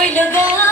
কইল গা।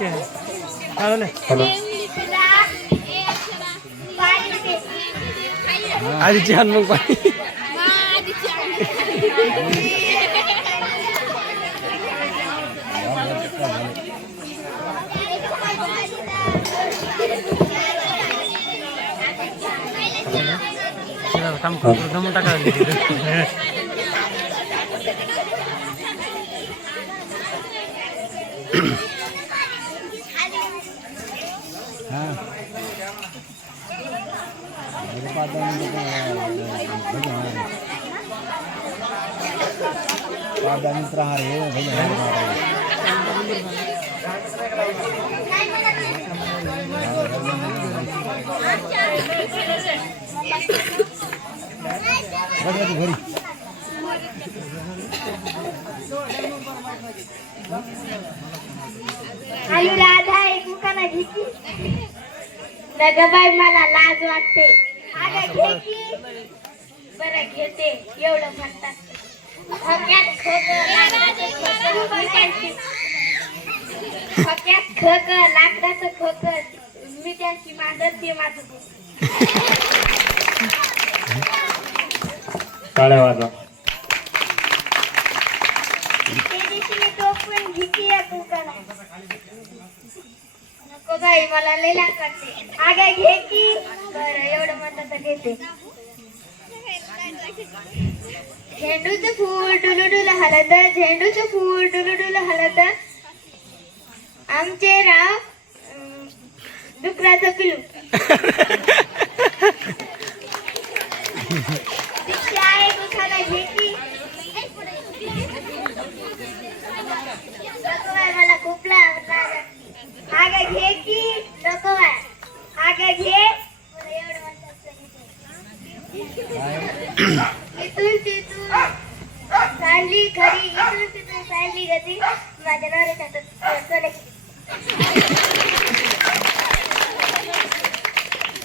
लोक चालले. मग पाणी थांब थांबून टाकायला अनुराधा एक मुखाना घेती नगबाई मला लाज वाटते. अगं घे की. बरं घेते. एवढं म्हणतात. फक्यात खग लाकडाचं खोकं मी त्यांची फक्यात खग लाकडाचं खोकं मी त्यांची मांडत ते माझं दिवशी मी तो पण घेते या दुकानात. बाई मला लई लाज वाटते घे की. बरं एवढं म्हणतात तर घेते. झेंडूचं फूल डुलू डुलू हलत झेंडूचं फूल डुलू डुलू हलत. आमचे राव डुकराचं पिलू. आहे घे की नको बाय मला खूप लाग अगं घे की नको बाय अगं घे मला एवढं म्हणतात तरी. इथून तिथून चालली खरी इथून तिथून चालली गती माझ्या नवऱ्याच्या हातात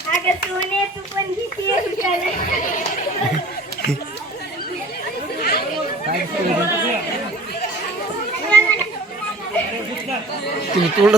अगं सोने तू पण घेते तिने तोडलं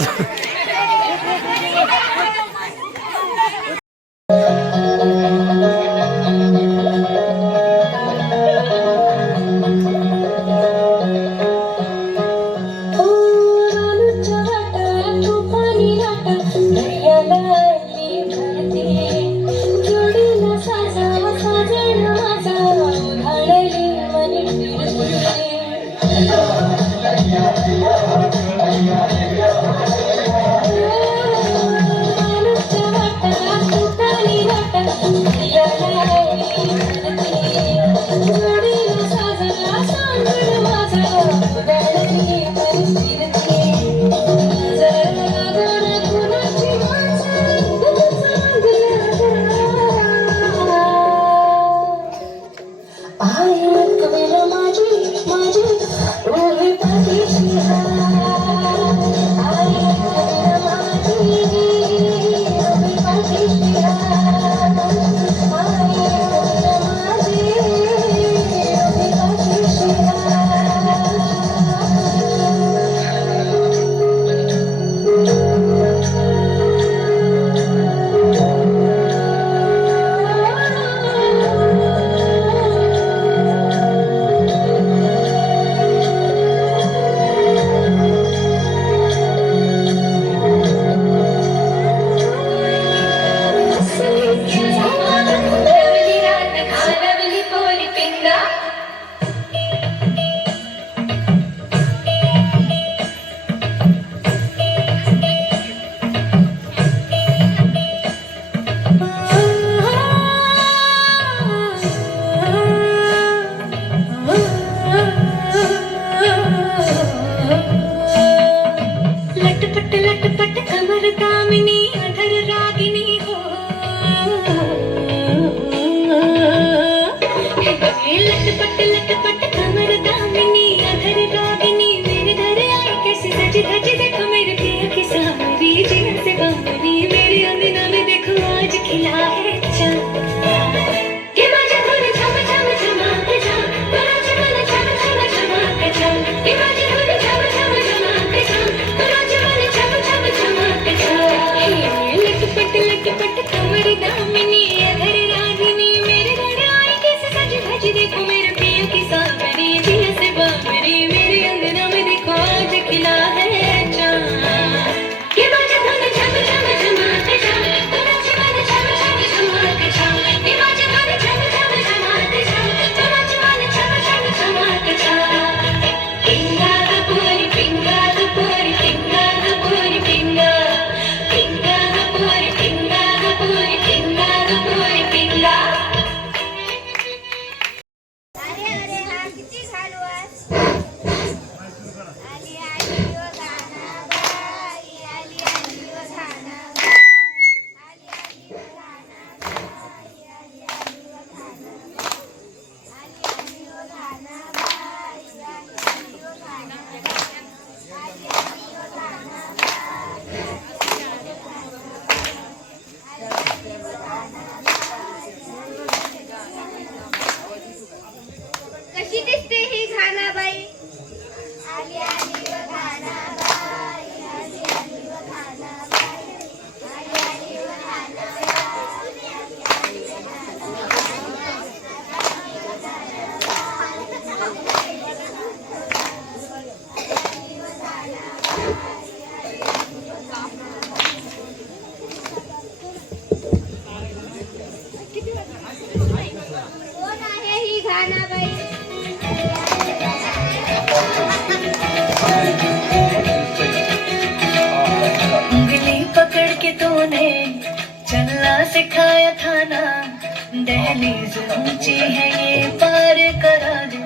दहलीज ऊंची है ये पार करा दे।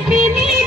প্রেমী